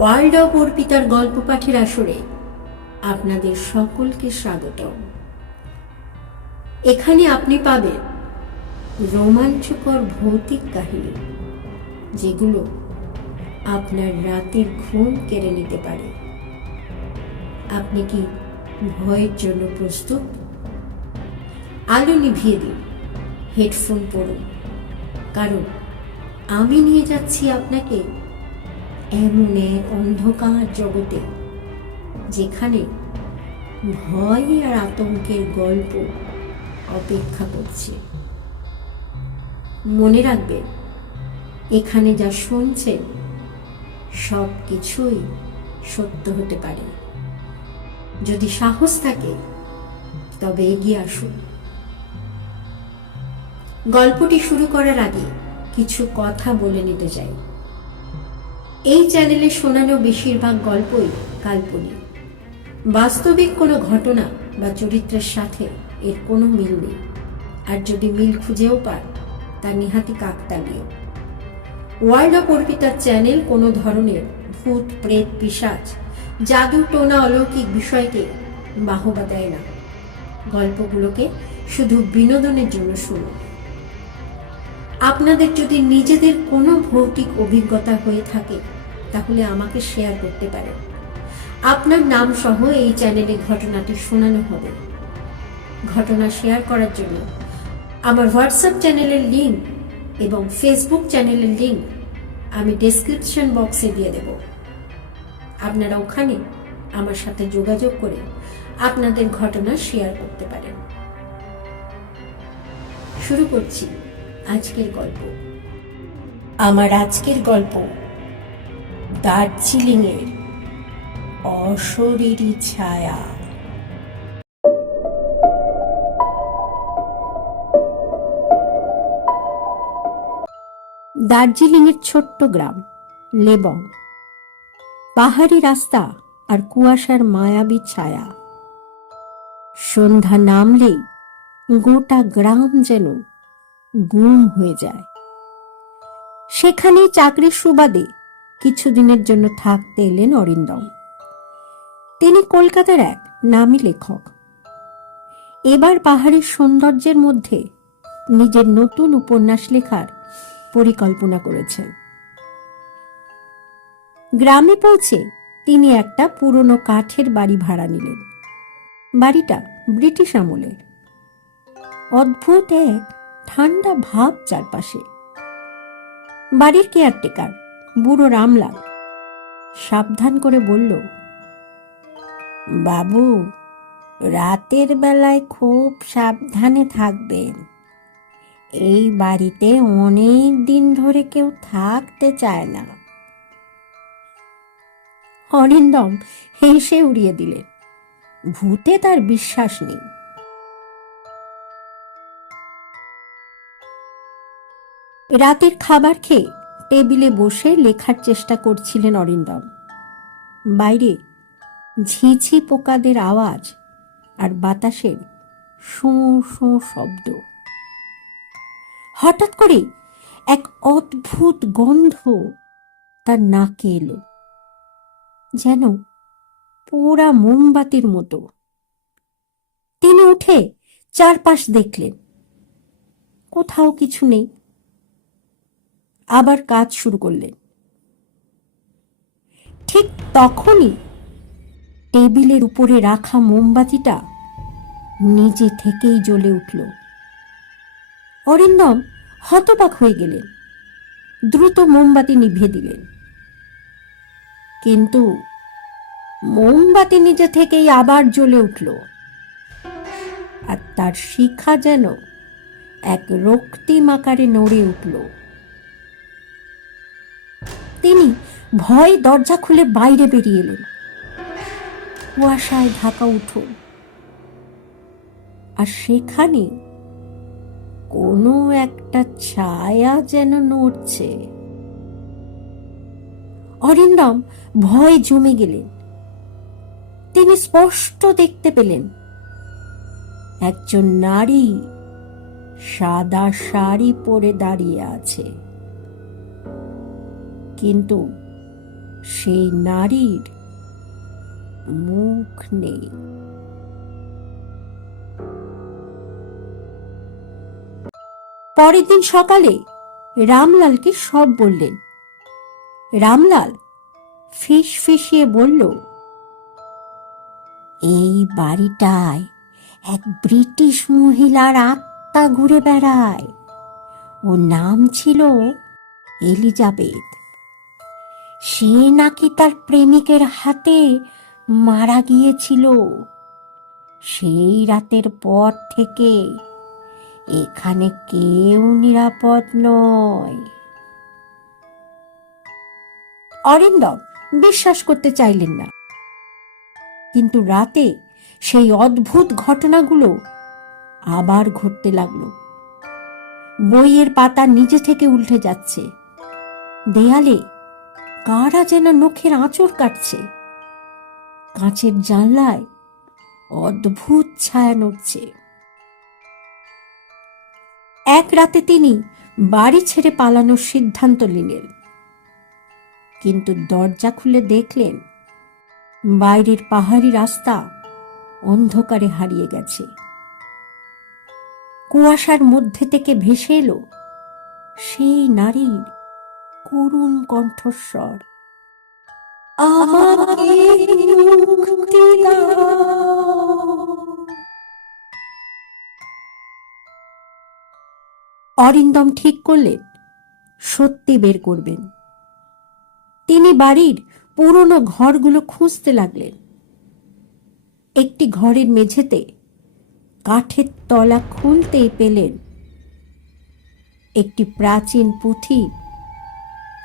World of অর্পিতার গল্প পাঠের আসরে আপনাদের সকলকে স্বাগত এখানে আপনি পাবেন রোমাঞ্চকর ভৌতিক কাহিনী, যেগুলো আপনার রাতের ঘুম কেড়ে নিতে পারে। আপনি কি ভয়ের জন্য প্রস্তুত? আলো নিভিয়ে দিন, হেডফোন পড়ুন, কারণ আমি নিয়ে যাচ্ছি আপনাকে এমন এক অন্ধকার জগতে, যেখানে ভয় আর আতঙ্কের গল্প অপেক্ষা করছে। মনে রাখবে, এখানে যা শুনছে সব কিছুই সত্য হতে পারে। যদি সাহস থাকে, তবে এগিয়ে আসুন। গল্পটি শুরু করার আগে কিছু কথা বলে নিতে চাই। এই চ্যানেলে শোনানো বেশিরভাগ গল্পই কাল্পনিক। বাস্তবিক কোনো ঘটনা বা চরিত্রের সাথে এর কোনো মিল নেই। আর যদি মিল খুঁজেও পান তা নিহাতি কাকতালীয়। ওয়ার্ল্ড অফ অর্পিতার চ্যানেল কোনো ধরনের ভূত, প্রেত পিসাচ জাদু, টোনা, অলৌকিক বিষয়কে বাহবা দেয় না। গল্পগুলোকে শুধু বিনোদনের জন্য শুনুন আপনাদের যদি নিজেদের কোনো ভৌতিক অভিজ্ঞতা হয়ে থাকে তাহলে আমাকে শেয়ার করতে পারেন আপনার নাম সহ এই চ্যানেলে ঘটনাটি শোনানো হবে। ঘটনা শেয়ার করার জন্য আমার হোয়াটসঅ্যাপ চ্যানেলের লিঙ্ক এবং ফেসবুক চ্যানেলের লিঙ্ক আমি ডেসক্রিপশন বক্সে দিয়ে দেব। আপনারা ওখানে আমার সাথে যোগাযোগ করে আপনাদের ঘটনা শেয়ার করতে পারেন। শুরু করছি আজকের গল্প। আমার আজকের গল্প দার্জিলিংয়ের অশরীরী ছায়া। দার্জিলিংয়ের ছোট্ট গ্রাম, লেবং। পাহাড়ি রাস্তা আর কুয়াশার মায়াবী ছায়া। সন্ধ্যা নামলেই গোটা গ্রাম যেন গুম হয়ে যায়। সেখানেই চাকরির সুবাদে কিছুদিনের জন্য থাকতে এলেন অরিন্দম। তিনি কলকাতার এক নামী লেখক। এবার পাহাড়ের সৌন্দর্যের মধ্যে নিজের নতুন উপন্যাস লেখার পরিকল্পনা করেছেন। গ্রামে পৌঁছে তিনি একটা পুরনো কাঠের বাড়ি ভাড়া নিলেন। বাড়িটা ব্রিটিশ আমলের। অদ্ভুত এক ঠান্ডা ভাব চারপাশে। বাড়ির কেয়ারটেকার। বুড়ো রামলাল। সাবধান করে বলল, বাবু, রাতের বেলায় খুব সাবধানে থাকবেন। এই বাড়িতে অনেক দিন ধরে কেউ থাকতে চায় না। অরিন্দম হেসে উড়িয়ে দিলেন ভূতে তার বিশ্বাস নেই। রাতের খাবার খেয়ে টেবিলে বসে লেখার চেষ্টা করছিলেন অরিন্দম। বাইরে ঝিঝি পোকাদের আওয়াজ আর বাতাসের শোঁ শোঁ শব্দ। হঠাৎ করে এক অদ্ভুত গন্ধ তার নাকে এলো, যেন পোড়া মোমবাতির মতো। তিনি উঠে চারপাশ দেখলেন। কোথাও কিছু নেই। আবার কাজ শুরু করলেন। ঠিক তখনই টেবিলের উপরে রাখা মোমবাতিটা নিজে থেকেই জ্বলে উঠল। অরিন্দম হতবাক হয়ে গেলেন। দ্রুত মোমবাতি নিভিয়ে দিলেন। কিন্তু মোমবাতি নিজে থেকেই আবার জ্বলে উঠল। আর তার শিখা যেন এক রক্তিম আকারে নড়ে উঠল। তিনি ভয় দরজা খুলে বাইরে বেরিয়ে এলেন। কুয়াশায় ঢাকা উঠোন। আর সেখানে কোনো একটা ছায়া যেন নড়ছে। অরিন্দম ভয় জমে গেলেন। তিনি স্পষ্ট দেখতে পেলেন, একজন নারী সাদা শাড়ি পরে দাঁড়িয়ে আছে। কিন্তু সেই নারীর মুখ নেই। পরের দিন সকালে রামলালকে সব বললেন। রামলাল ফিস ফিসিয়ে বলল, এই বাড়িটায় এক ব্রিটিশ মহিলার আত্মা ঘুরে বেড়ায়। ওর নাম ছিল এলিজাবেথ। সে নাকি তার প্রেমিকের হাতে মারা গিয়েছিল। সেই রাতের পর থেকে এখানে কেউ নিরাপদ নয়। অরিন্দম বিশ্বাস করতে চাইলেন না। কিন্তু রাতে সেই অদ্ভুত ঘটনাগুলো আবার ঘটতে লাগল। বইয়ের পাতা নিজে থেকে উল্টে যাচ্ছে। দেয়ালে কারা যেন নখের আঁচড় কাটছে। কাঁচের জানলায় অদ্ভুত ছায়া নড়ছে। এক রাতে তিনি বাড়ি ছেড়ে পালানোর সিদ্ধান্ত নিলেন। কিন্তু দরজা খুলে দেখলেন, বাইরের পাহাড়ি রাস্তা অন্ধকারে হারিয়ে গেছে। কুয়াশার মধ্যে থেকে ভেসে এলো সেই নারীর করুণ কণ্ঠস্বর। আমাকে মুক্তি অরিন্দম ঠিক করলেন সত্যি বের করবেন। তিনি বাড়ির পুরনো ঘরগুলো খুঁজতে লাগলেন। একটি ঘরের মেঝেতে কাঠের তলা খুলতেই পেলেন একটি প্রাচীন পুঁথি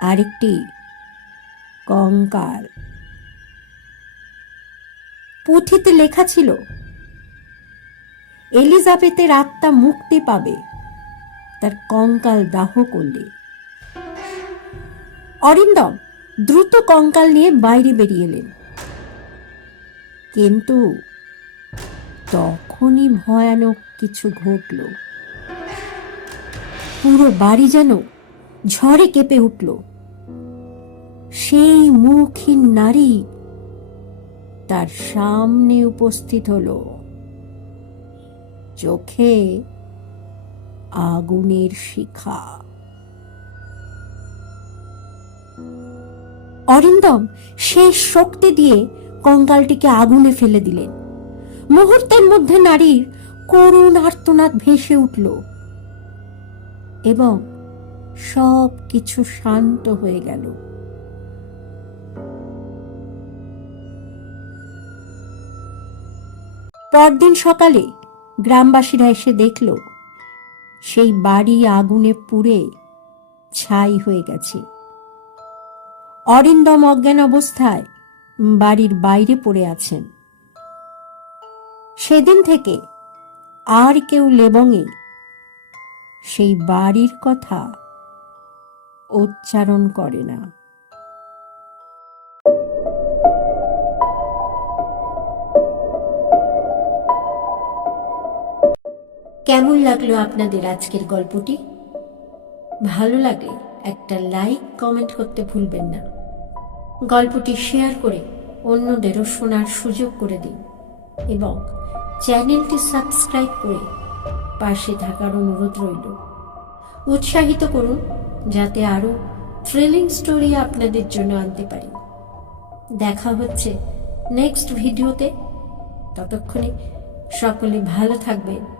আর একটি কঙ্কাল। পুঁথিতে লেখা ছিল, এলিজাবেথের আত্মা মুক্তি পাবে, তার কঙ্কাল দাহ করলে। অরিন্দম দ্রুত কঙ্কাল নিয়ে বাইরে বেরিয়ে এলেন। কিন্তু তখনই ভয়ানক কিছু ঘটল। পুরো বাড়ি যেন ঝড়ে কেঁপে উঠল। সেই মুখহীন নারী তার সামনে উপস্থিত হলো। চোখে আগুনের শিখা। অরিন্দম সেই শক্তি দিয়ে কঙ্কালটিকে আগুনে ফেলে দিলেন। মুহূর্তের মধ্যে নারীর করুণ আর্তনাদ ভেসে উঠল এবং সব কিছু শান্ত হয়ে গেল। পরদিন সকালে গ্রামবাসীরা এসে দেখল, সেই বাড়ি আগুনে পুড়ে ছাই হয়ে গেছে। অরিন্দম অজ্ঞান অবস্থায় বাড়ির বাইরে পড়ে আছেন। সেদিন থেকে আর কেউ লেবঙে সেই বাড়ির কথা উচ্চারণ করে না। কেমন লাগল আপনাদের আজকের গল্পটি? ভালো লাগলে একটা লাইক, কমেন্ট করতে ভুলবেন না। গল্পটি শেয়ার করে অন্যদেরও শোনার সুযোগ করে দিন এবং চ্যানেলটি সাবস্ক্রাইব করে পাশে থাকার অনুরোধ রইল। উৎসাহিত করুন যাতে আরও থ্রিলিং স্টোরি আপনাদের জন্য আনতে পারি। দেখা হচ্ছে নেক্সট ভিডিওতে ততক্ষণে সকলে ভালো থাকবেন।